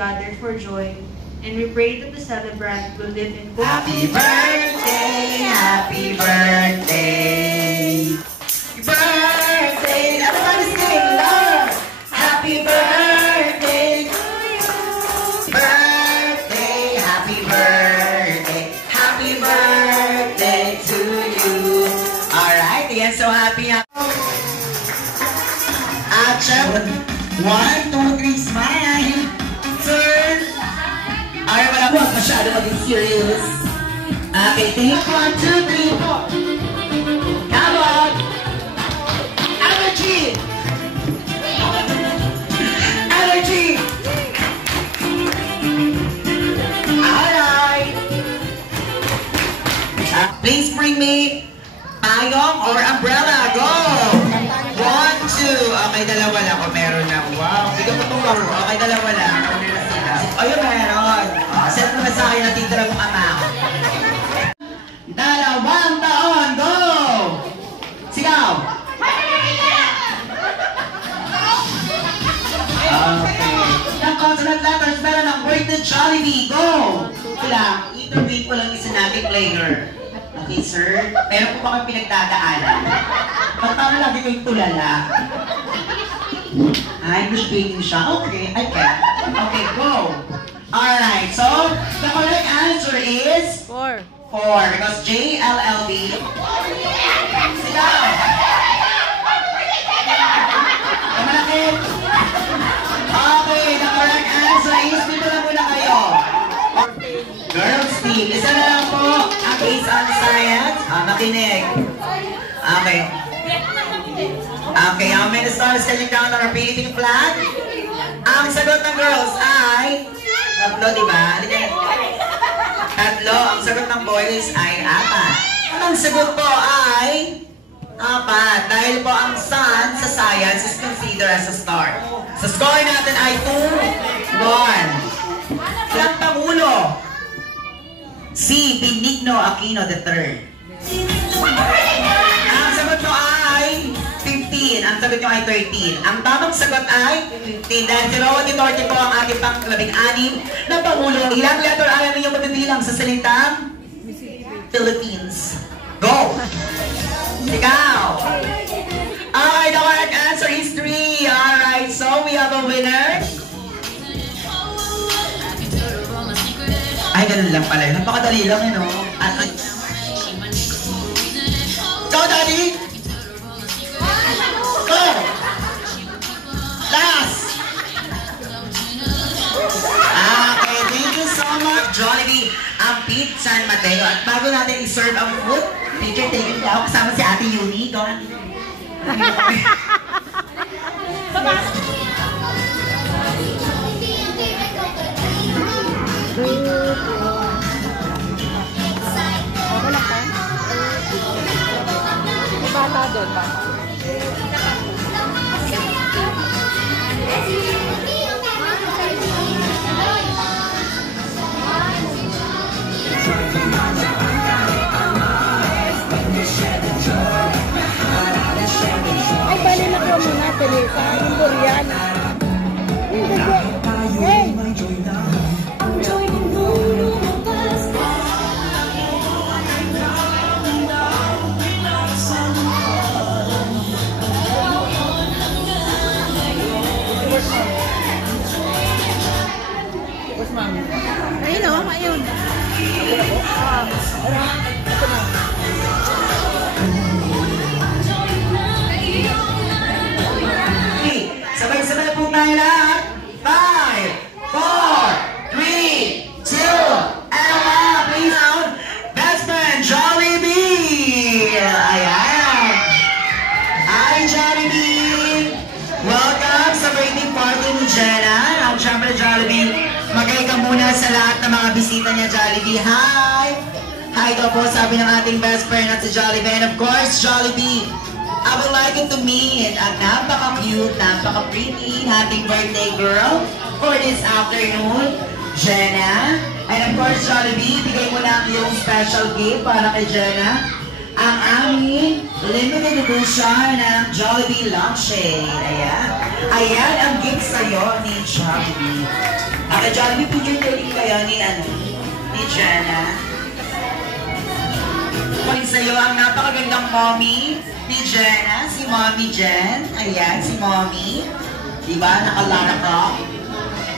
gather for joy, and we pray that the celebrant will live in hope. Happy birthday! Happy birthday! Birthday! Everybody sing love! Happy birthday to you! Birthday! Happy birthday! Happy birthday to you! Alright, again, so happy! Action! 1, 2, 3, smile! Turn! Alright, wala po masyado maging serious. Okay, take 1, 2, 3, 4. Come on! Energy! Energy! Alright! Please bring me payong or umbrella. Go! 1, 2. Okay, dalawa lang. O, meron na. Wow. Bigyan mo itong laro. Okay, dalawa lang. Nauna na sila. Ayun, meron. Set mo na sa akin na titira mong amount. 2 taon. Go! Sigaw! Okay. Ng consonant letters, meron ng word na Jollibee. Go! Ito lang. Interview ko lang isa nating player. Okay, sir. Meron po ba kang pinagdadaanan? Pagtama lagi ko yung tulala. Ay, English speaking siya. Okay, I can. Okay, go. Alright, so the correct answer is 4. 4 because JLLB. Sigaw! Kamalakit! Okay, the correct answer is dito na muna kayo. Girls team, isa na lang po ang based on science. Makinig. Okay. Okay, how many stars can you count on repeating flag? Ang sagot ng girls ay 3, di ba? Tatlo, ang sagot ng boys ay 4. Ang sagot po ay 4. Dahil po ang sun sa science is considered as a star. Sa score natin ay 2-1. Ilang Pangulo? Si Benigno Aquino III. Ang sagot nyo ay 15. Ang sagot nyo ay 13. Ang tamang sagot ay 15. Dahil si Roa Duterte po ang ating pang-16 na Pangulo. Ilang letter ayaw ninyong mabibilang sa salitang Philippines? Go! Ikaw! Okay, the correct answer is 3. Alright, so we have a winner. Ay, ganun lang pala. Napakadali lang yun, no? Go, Daddy! Go! Last! Okay, thank you so much, Jollibee. Ang Pete San Mateo. At bago natin i-serve ang food, teacher, take it down. Kasama si Ate Yuni. Go, Ate Yuni. Bata doon, bata. Ay, bali na ko muna, Teresa. Yung Korean. Hey! Ayun o, ayun. Sabay-sabay na po tayo lahat. 5, 4, 3, 2, and 1. Please out. Best friend, Jollibee. Ayan. Hi, Jollibee. Welcome sa birthday party ni Jenna. Ang syempre, Jollibee. Magay ka muna sa lahat ng mga bisita niya, Jollibee. Hi! Hi daw po, sabi ng ating best friend at si Jollibee. And of course, Jollibee, I would like you to meet ang napaka-cute, napaka-pretty ating birthday girl for this afternoon, Jenna. And of course, Jollibee, bigay mo na ang iyong special gift para kay Jenna. Ang aming limited edition ng Jollibee Lampshade. Ayan. Ayan ang gift sa'yo ni Jollibee. Ang Jollibee, picture taking kayo ni Jenna. Kunin sa'yo ang napakagandang mommy ni Jenna, si Mommy Jen. Ayan, si Mommy. Diba? Nakalara ka.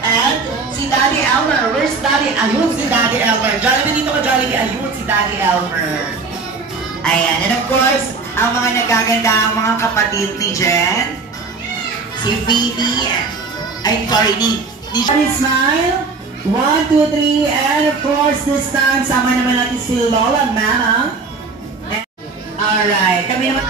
And si Daddy Elmer. Where's Daddy? Ayun si Daddy Elmer. Jollibee, dito ka Jollibee. Ayun si Daddy Elmer. Ayan. And of course, ang mga nagaganda, ang mga kapatid ni Jen. Si Phoebe. Ay, sorry, ni Smile. 1, 2, 3. And of course, this time, sama naman natin si Lola Mama. Alright. Kami naman.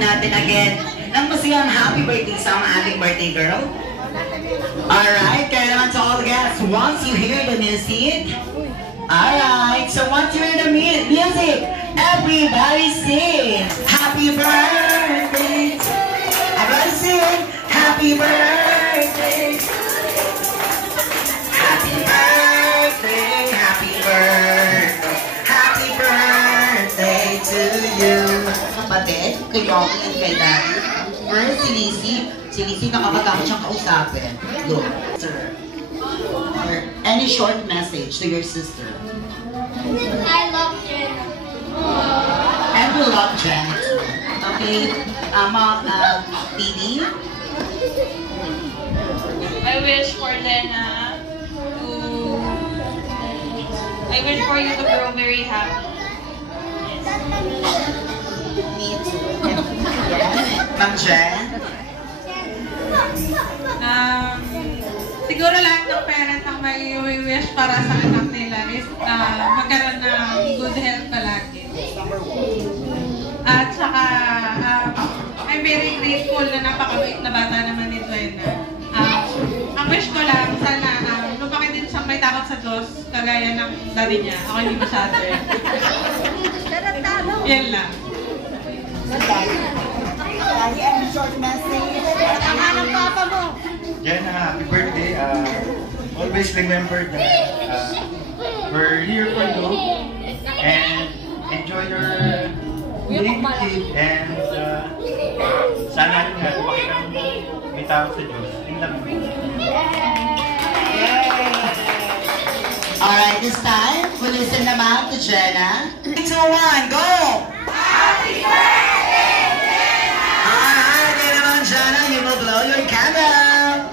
Natin again ng masayang happy birthday sa ating birthday girl. Alright, kaya naman to all the guests, once you hear the music, alright, so once you hear the music, everybody sing, happy birthday, everybody sing, happy birthday, happy birthday, happy birthday, happy birthday to you. Kapatid, kay Rocky and kay Daddy. First, si Lizzie nakakatakot siyang kausapin. Look, sir. Any short message to your sister? I love Jen. And we love Jen. Okay, Didi? I wish for Lena I wish for you to grow very happy. Me too. Ma'am Jen? Siguro lahat ng parent ang may wish para sa anak nila is magkaroon ng good health palagi. At saka, I'm very grateful na napakabait na bata naman ni Duena. Ang wish ko lang, sana lumaki din siyang may takot sa Diyos, kagaya ng daddy niya. Ako hindi masyado eh. Yan lang. Lagi ang short message. Ang anong papa mo. Jen, happy birthday. Always remember that we're here for you and enjoy your being a kid and sana rin nga lumaki kang may tawag sa Diyos. Yun lang. Alright, this time, we'll listen naman to Jenna. 3, 2, 1, go! Happy birthday, Jenna! Alright, kaya naman Jenna, you will blow your candle.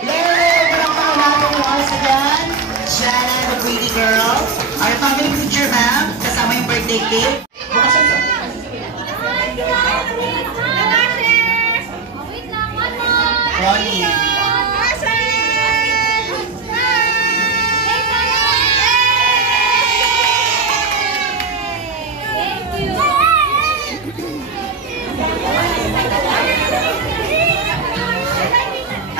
Yay! Palakpakan natin once again. Jenna, the pretty girl. Our family picture, ma'am. Kasama yung birthday cake. Bukas siya. Ronnie.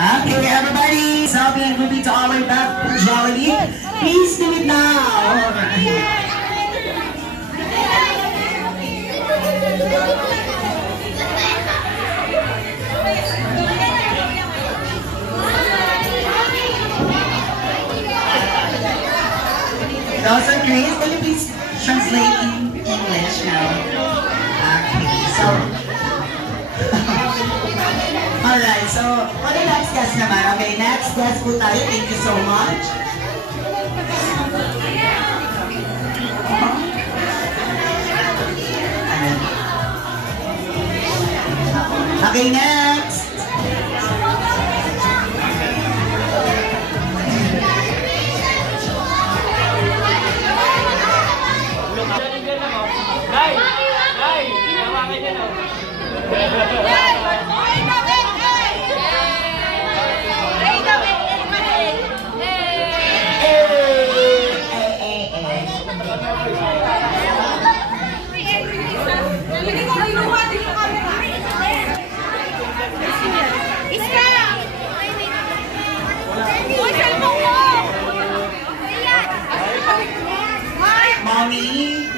Okay, everybody. Selfie and groupie to all our back for Jollibee. Please do it now. Also, Grace, will you please translate in English now? Okay, so... Alright, so for the next guest naman, okay, next guest po tayo, thank you so much. Okay, next.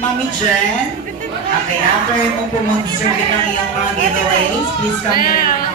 Mommy Jen. Okay, after mo pumunserve ng iyong mga giveaways, please come here.